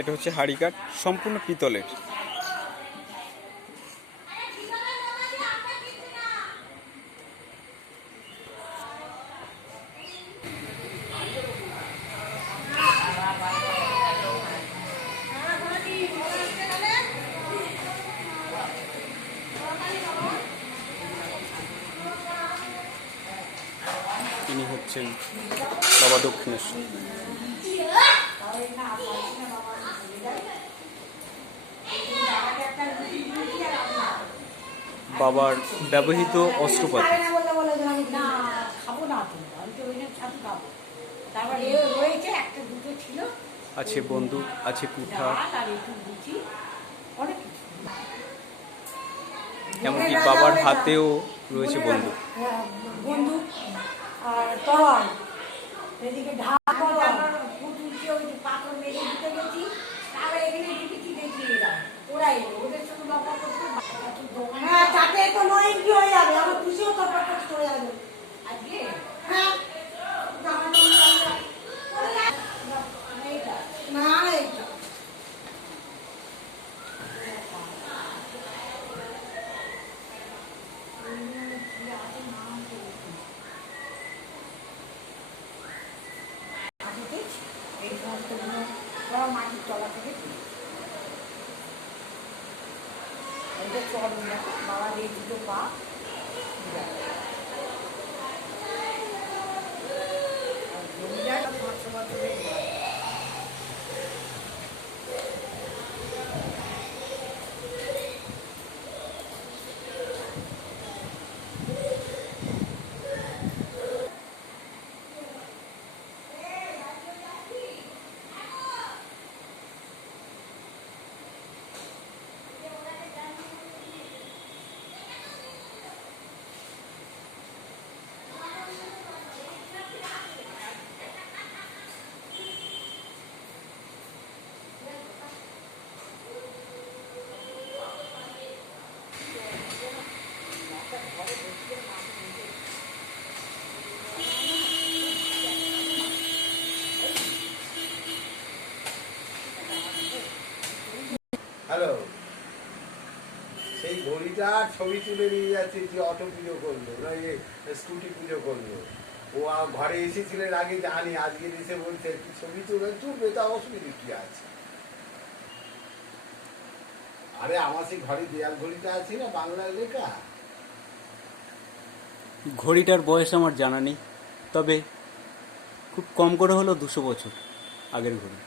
এটা হচ্ছে হাঁড়িকাঠ, সম্পূর্ণ পিতলের। তিনি হচ্ছেন বাবা দক্ষিণেশ্বর। বাবার ব্যবহৃত অস্ত্রপাতি, আছে বন্দুক, আছে কুঠা, এমনকি বাবার হাতেও রয়েছে বন্দুক। বন্দুক আর তরোয়াল, এদিকে ঢাকা পাথর মেরে দিতে গেছি, তারপরে এখানে ঢুকেছি দেখি ওরা এলো, ওদের সঙ্গে বাবা হ্যাঁ তাতে তো নয় কি হয়ে যাবে, আমার খুশিও তো কষ্ট হয়ে যাবে আজকে। হ্যাঁ না এইটা এই সমস্তগুলো ওরা মাটির তলা থেকে এটা চরণ দেখো বাবা দিয়ে দুটো পা জমিদারটা 500 বছরের। হ্যালো, সেই ঘড়িটা ছবি তুলে নিয়ে যাচ্ছে যে অটো পুজো করলো না, স্কুটি পুজো করলো। ও ঘরে এসেছিলেন আগে জানি, আজকে এসে বলছে ছবি তুলবে, তা অসুবিধা কি আছে? আরে আমার সেই ঘরে দেয়াল ঘড়িটা আছে না বাংলায় লেখা। ঘড়িটার বয়স আমার জানা নেই, তবে খুব কম করে হলো 200 বছর আগের ঘড়ি।